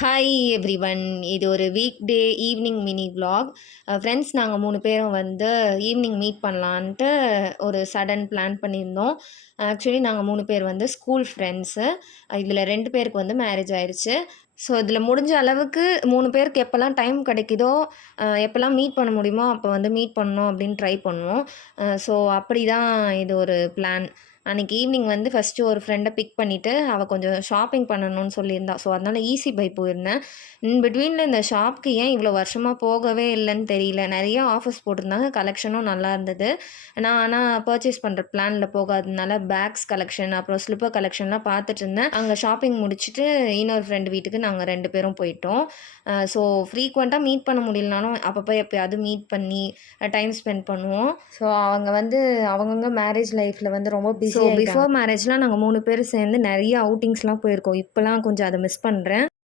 Hi everyone. இது ஒரு week day evening mini vlog. Friends நாங்கள் 3 பேரும் வந்து ஈவினிங் மீட் பண்ணலான்ட்டு ஒரு சடன் பிளான் பண்ணியிருந்தோம். ஆக்சுவலி நாங்கள் 3 பேர் வந்து ஸ்கூல் ஃப்ரெண்ட்ஸு. இதில் 2 பேருக்கு வந்து மேரேஜ் ஆயிடுச்சு. ஸோ இதில் முடிஞ்ச அளவுக்கு 3 பேருக்கு எப்போல்லாம் டைம் கிடைக்குதோ, எப்போல்லாம் மீட் பண்ண முடியுமோ அப்போ வந்து மீட் பண்ணணும் அப்படின்னு ட்ரை பண்ணுவோம். ஸோ அப்படி தான் இது ஒரு பிளான். அன்றைக்கி ஈவினிங் வந்து ஃபஸ்ட்டு ஒரு ஃப்ரெண்டை பிக் பண்ணிவிட்டு அவள் கொஞ்சம் ஷாப்பிங் பண்ணணும்னு சொல்லியிருந்தா. ஸோ அதனால் ஈஸி பை போயிருந்தேன். இன் பிட்வீனில் இந்த ஷாப்புக்கு ஏன் இவ்வளோ வருஷமாக போகவே இல்லைன்னு தெரியல. நிறைய ஆஃபர்ஸ் போட்டிருந்தாங்க, கலெக்ஷனும் நல்லா இருந்தது. நான் ஆனால் பர்ச்சேஸ் பண்ணுற பிளானில் போகாததுனால பேக்ஸ் கலெக்ஷன் அப்புறம் ஸ்லிப்பர் கலெக்ஷன்லாம் பார்த்துட்டு இருந்தேன். அங்கே ஷாப்பிங் முடிச்சுட்டு இன்னொரு ஃப்ரெண்டு வீட்டுக்கு நாங்கள் 2 பேரும் போயிட்டோம். ஸோ ஃப்ரீக்வெண்ட்டாக மீட் பண்ண முடியலனாலும் அப்பப்போ எப்போயாவது மீட் பண்ணி டைம் ஸ்பெண்ட் பண்ணுவோம். ஸோ அவங்க வந்து அவங்கவுங்க மேரேஜ் லைஃப்பில் வந்து ரொம்ப பிஸி. ஸோ பிஃபோர் மேரேஜ்லாம் நாங்கள் 3 பேரும் சேர்ந்து நிறைய அவுட்டிங்ஸ்லாம் போயிருக்கோம். இப்போலாம் கொஞ்சம் அதை மிஸ் பண்ணுறேன்.